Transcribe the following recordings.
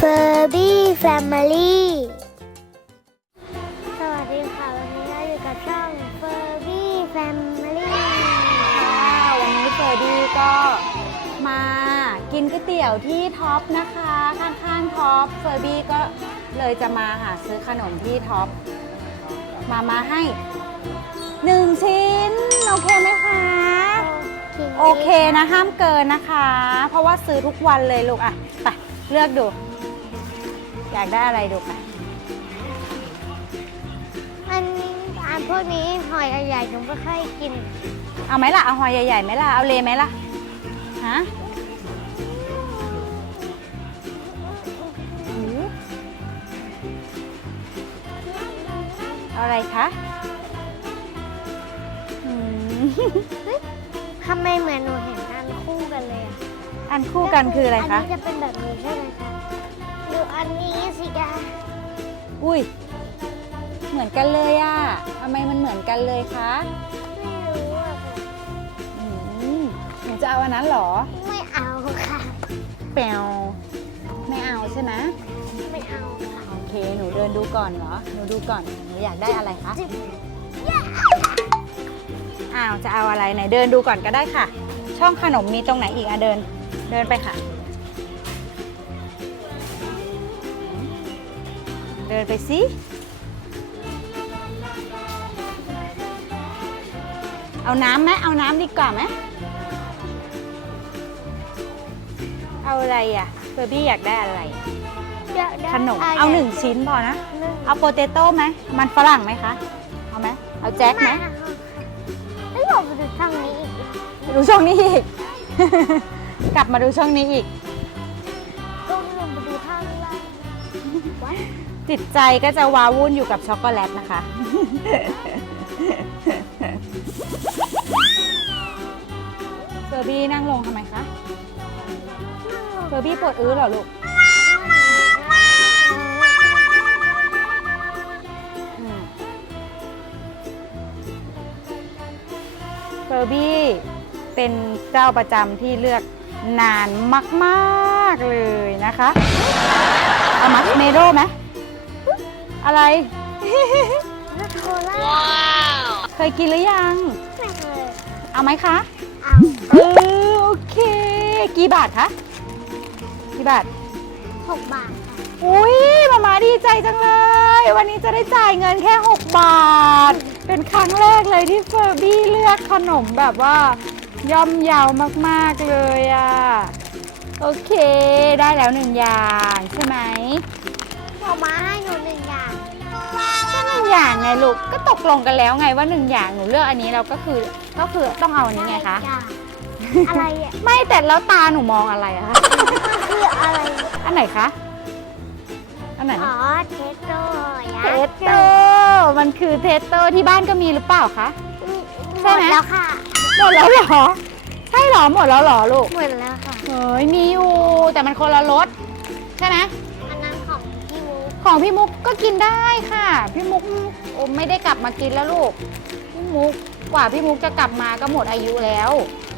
Furby Family สวัสดีค่ะวันนี้เราอยู่กับช่อง Furby Family วันนี้เฟอร์ดี้ก็มากินก๋วยเตี๋ยวที่ท็อปนะคะข้างๆท็อปเฟอร์บี้ก็เลยจะมาหาซื้อขนมที่ท็อปมาให้1 ชิ้นโอเคไหมคะโอเคนะห้ามเกินนะคะเพราะว่าซื้อทุกวันเลยลูกอ่ะไปเลือกดูอยากได้อะไรดูไปอันพวกนี้หอยใหญ่ๆหนูไม่ค่อยกินเอาไหมล่ะเอาหอยใหญ่ๆไหมล่ะเอาเลไหมล่ะฮะเอาอะไรคะทำไมเหมือนหนูเห็นอันคู่กันเลยอ่ะอันคู่กันคืออะไรคะอันนี้จะเป็นแบบนี้ใช่ไหมคะดูอันนี้สิกาอุ้ยเหมือนกันเลยอ่ะทำไมมันเหมือนกันเลยคะไม่รู้อ่ะหนูจะเอาอันนั้นเหรอไม่เอาค่ะแปวไม่เอาใช่ไหมไม่เอาค่ะโอเคหนูเดินดูก่อนเหรอหนูดูก่อนหนูอยากได้อะไรคะอ้าวจะเอาอะไรไหนเดินดูก่อนก็ได้ค่ะช่องขนมมีตรงไหนอีกอ่ะเดินไปค่ะเดินไปสิเอาน้ำไหมเอาน้ำดีกว่าไหมเอาอะไรอ่ะเฟอร์บี้อยากได้อะไรขนมเอา1 ชิ้นพอนะเอาโปเตโต้ไหมมันฝรั่งไหมคะเอาไหมเอาแจ็คไหมไม่บอกมาดูช่องนี้อีกดูช่องนี้อีก กลับมาดูช่องนี้อีกก็ลงมาดูข้างล่างจิตใจก็จะว้าวุ่นอยู่กับช็อกโกแลตนะคะ เฟอร์บี้นั่งลงทำไมคะเฟอร์บี้ปวดเหรอลูกเฟอร์บี้เป็นเจ้าประจำที่เลือกนานมากๆเลยนะคะเอามัสเมโร่ไหมอะไรโคล่าเคยกินหรือยังไม่เคยเอาไหมคะเอาโอเคกี่บาทคะกี่บาท 6 บาทค่ะอุ้ยมาดีใจจังเลยวันนี้จะได้จ่ายเงินแค่6 บาทเป็นครั้งแรกเลยที่เฟอร์บี้เลือกขนมแบบว่าย่อมเยาวมากๆเลยอ่ะโอเคได้แล้ว1 อย่างใช่ไหมเอามาให้หนู1 อย่างก็1 อย่างไงลูกก็ตกลงกันแล้วไงว่า1 อย่างหนูเลือกอันนี้เราก็คือต้องเอาอันนี้ไงคะอะไรอ่ะไม่แต่แล้วตาหนูมองอะไรอะคะคืออะไรอันไหนคะอันไหนอ๋อเทสโต้เทสโต้มันคือเทสโต้ที่บ้านก็มีหรือเปล่าคะใช่ไหมแล้วค่ะหมดแล้วเหรอใช่เหรอหมดแล้วเหรอลูกหมดแล้วค่ะเฮ้ยมีอยู่แต่มันคนละรสใช่ไหมอันนั้นของพี่มุกก็กินได้ค่ะพี่มุกไม่ได้กลับมากินแล้วลูกพี่มุกกว่าพี่มุกจะกลับมาก็หมดอายุแล้ว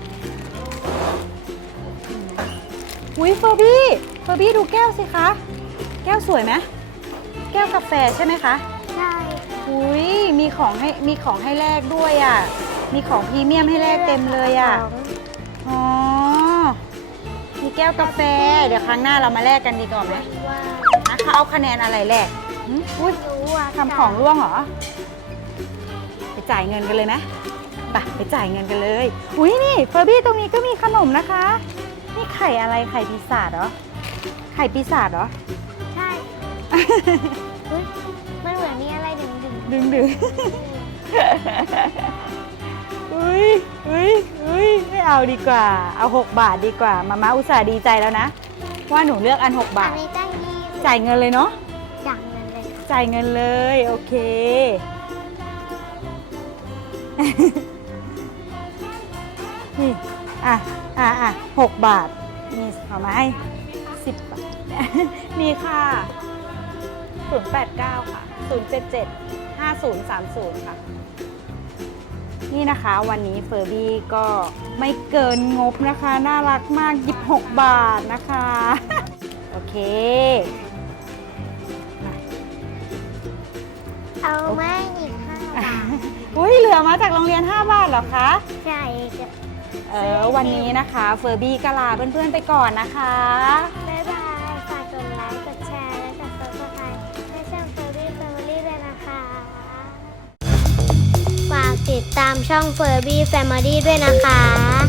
อุ้ยเฟอร์บี้ดูแก้วสิคะแก้วสวยไหมแก้วกาแฟใช่ไหมคะใช่อุ้ยมีของให้แลกด้วยอ่ะมีของพรีเมียมให้แลกเต็มเลยอ่ะอ๋อมีแก้วกาแฟเดี๋ยวครั้งหน้าเรามาแลกกันดีกว่าไหมนะคะเอาคะแนนอะไรแลกอุ้ยทำของร่วงเหรอไปจ่ายเงินกันเลยไหมไปจ่ายเงินกันเลยอุ้ยนี่เฟอร์บี้ตรงนี้ก็มีขนมนะคะนี่ไข่อะไรไข่ปีศาจเหรอไข่ปีศาจเหรอใช่มันเหมือนมีอะไรดึงไม่เอาดีกว่าเอา6 บาทดีกว่ามาอุตส่าห์ดีใจแล้วนะว่าหนูเลือกอัน6 บาทจ่ายเงินเลยเนาะจ่ายเงินเลยโอเคนี่6 บาทมีเอามาให้10 บาทมีค่ะ089ค่ะ077 5030ค่ะนี่นะคะวันนี้เฟอร์บี้ก็ไม่เกินงบนะคะน่ารักมาก26 บาทนะคะโอเคมาเอาไหมอีก5 บาทอุ้ยเหลือมาจากโรงเรียน5 บาทเหรอคะใช่จะวันนี้นะคะเฟอร์บี้ก็ลาเพื่อนๆไปก่อนนะคะบ๊ายบาย ฝากกดไลค์ กดแชร์ และกด subscribe ให้ช่อง Furby Family ด้วยนะคะ ฝากติดตามช่อง Furby Family ด้วยนะคะ